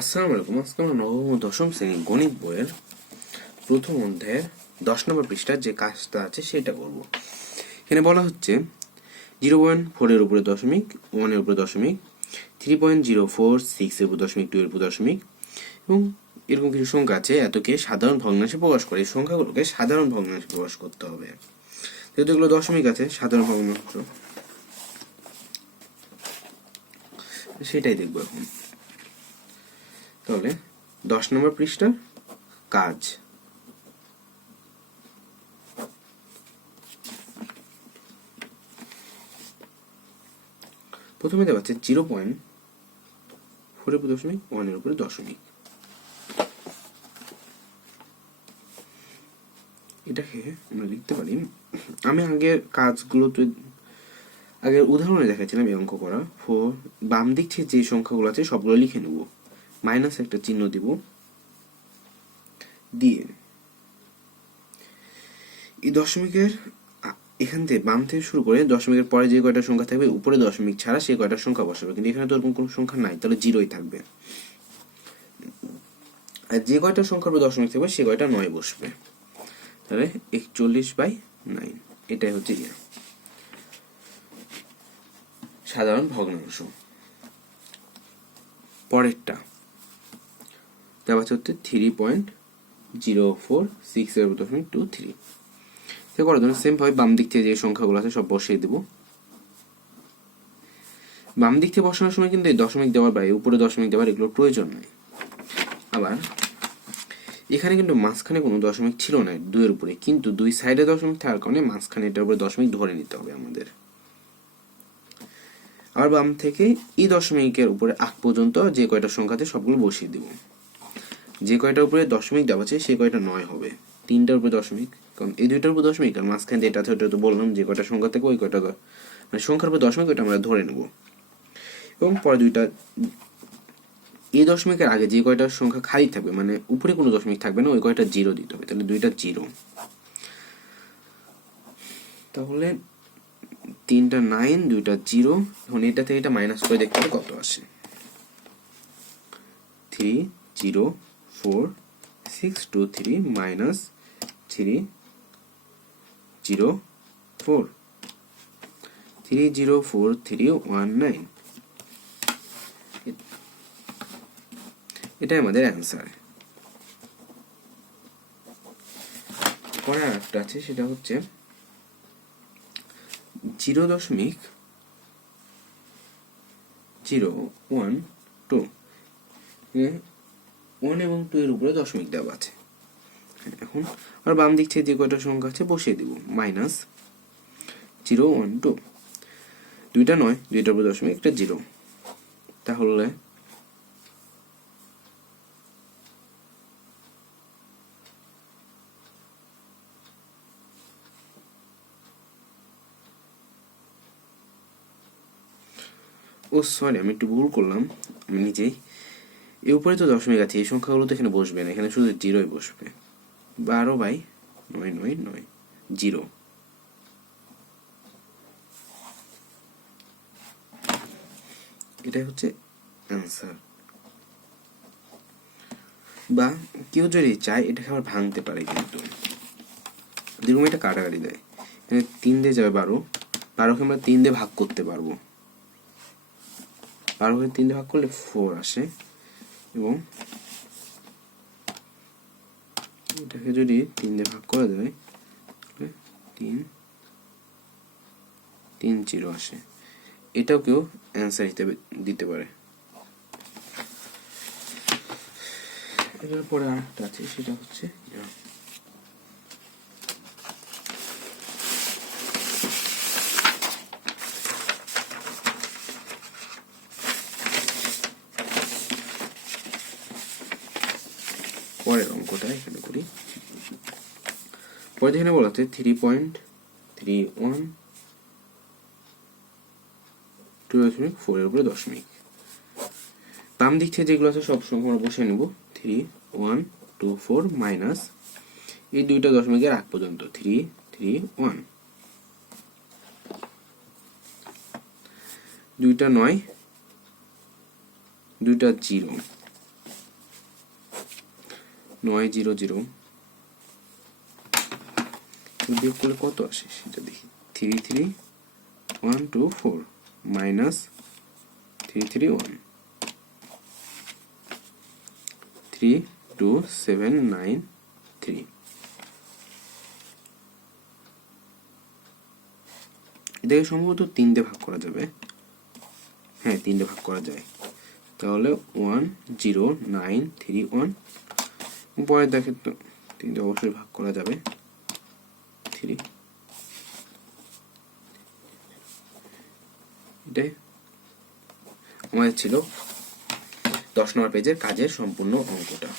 আসসালামু আলাইকুম। আজকে আমরা নবম ও দশম শ্রেণী গণিত বইয়ের প্রথম অধ্যায়ের 10 নম্বর পৃষ্ঠার যে কাজটা আছে সেটা করব। এখানে বলা হচ্ছে 0.4 এর উপরে দশমিক, 1 এর উপরে দশমিক, 3.046 এর উপর দশমিক, 2 এর উপর দশমিক এবং এরকম কিছু সংখ্যা আছে। এতকে সাধারণ ভগ্নাংশে প্রকাশ করে এই সংখ্যাগুলোকে সাধারণ ভগ্নাংশে প্রকাশ করতে হবে। যেহেতু এগুলো দশমিক আছে, সাধারণ ভগ্নাংশ সেটাই দেখবো এখন। তাহলে 10 নম্বর পৃষ্ঠার কাজ। প্রথমে দেওয়া আছে 0.4 এর উপর দশমিক, 1 এর উপরে দশমিক। এটাকে আমরা লিখতে পারি, আমি আগের কাজগুলোতে আগের উদাহরণে দেখাচ্ছিলাম এই অঙ্ক করা। বাম দিক থেকে যে সংখ্যাগুলো আছে সবগুলো লিখে নেব, মাইনাস একটা চিহ্ন দিব, দিয়ে এই দশমিকের এখান থেকে বাম থেকে শুরু করে দশমিকের পরে যে কয়টা সংখ্যা থাকবে উপরে দশমিক ছাড়া সেই কয়টা সংখ্যা বসাবে, কিন্তু এখানে তো এরকম কোনো সংখ্যা নাই, তাহলে জিরোই থাকবে। আর যে কয়টা সংখ্যার উপরে দশমিক থাকবে সে কয়টা 9 বসবে, তাহলে 41/9। এটাই হচ্ছে সাধারণ ভগ্নাংশ। পরেরটা দেওয়া হচ্ছে 3.046 এর উপর দশমিক 23। করার জন্য সেম ভাবে বাম দিক থেকে যে সংখ্যাগুলো আছে সব বসিয়ে দেব। বাম দিক থেকে বসানোর সময় কিন্তু এই দশমিক দেওয়ার বা উপরে দশমিক দেওয়ার এগুলোর প্রয়োজন নেই। আবার এখানে কিন্তু মাঝখানে কোনো দশমিক ছিল না 2 এর উপরে, কিন্তু দুই সাইডে দশমিক থাকার কারণে মাঝখানে এটার উপরে দশমিক ধরে নিতে হবে আমাদের। আবার বাম থেকে এই দশমিকের উপরে আগ পর্যন্ত যে কয়টা সংখ্যাতে সবগুলো বসিয়ে দেব। যে কয়টার উপরে দশমিক দেওয়া আছে সেই কয়টা 9 হবে। 3টার উপরে দশমিক, কারণ এই 2টার উপর দশমিক, আর মাঝখানে যেটা আছে ওটা তো বললাম যে কয়টা সংখ্যা থেকে ওই কয়টা মানে সংখ্যার উপর দশমিক ওইটা আমরা ধরে নেব। এবং পরে দুইটা এই দশমিকের আগে যে কয়টা সংখ্যা খালি থাকবে, মানে উপরে কোনো দশমিক থাকবে না, ওই কয়টা জিরো দিতে হবে, তাহলে 2টা জিরো। তাহলে 3টা 9, 2টা জিরো। এখন এটা থেকে এটা মাইনাস করে দেখতে হবে কত আসে। 304,623 মাইনাস 304, 304,319। এটাই আমাদের অ্যান্সার। পরে আর একটা আছে, সেটা হচ্ছে 0.012। 1 এবং 2 এর উপরে দশমিক দেওয়া আছে। এখন আর বাম দিক থেকে যে কয়টা সংখ্যা আছে বসিয়ে দিব, মাইনাস 0.12। 2টা 9, 2টার উপরে দশমিক, একটা জিরো। তাহলে সরি, আমি একটু ভুল করলাম, আমি নিজেই। এর উপরে তো দশমিক আছে, এই সংখ্যাগুলো তো এখানে বসবে না, এখানে শুধু জিরোই বসবে। 12/999 জিরো। এটাই হচ্ছে অ্যান্সার। বা কেউ যদি চায় এটাকে আবার ভাঙতে পারে, কিন্তু যেরকম এটা কাটাকাটি দেয়, এখানে 3 দিয়ে যাবে 12কে আমরা 3 দিয়ে ভাগ করতে পারবো। 12কে 3 দিয়ে ভাগ করলে 4 আসে, এবং এটাকে যদি 3 দিয়ে ভাগ করা যায় তাহলে 3 আসে। এটাও কেউ অ্যান্সার হিসেবে দিতে পারে। এটার পরে আরেকটা আছে, সেটা হচ্ছে পরের অঙ্কটা এখানে করি। পরে এখানে বলা হচ্ছে 3.31 2.4 এর উপরে দশমিক। বাম দিক থেকে যেগুলো আছে সব সংখ্যা আমরা বসে নেব। 3124 মাইনাস এই 2টা দশমিকের আগ পর্যন্ত 331, 2টা 9, 2টা জিরো। 900 বিয়োগ করলে কত আসে সেটা দেখি। 33124 মাইনাস 331 32793। এটাকে সম্ভবত 3 দিয়ে ভাগ করা যাবে। হ্যাঁ, 3 দিয়ে ভাগ করা যায়। তাহলে 10931 পরে দেখে তো 3 দিয়ে অবশ্যই ভাগ করা যাবে। 3 এটাই আমাদের ছিল 10 নম্বর পেজের কাজের সম্পূর্ণ অঙ্কটা।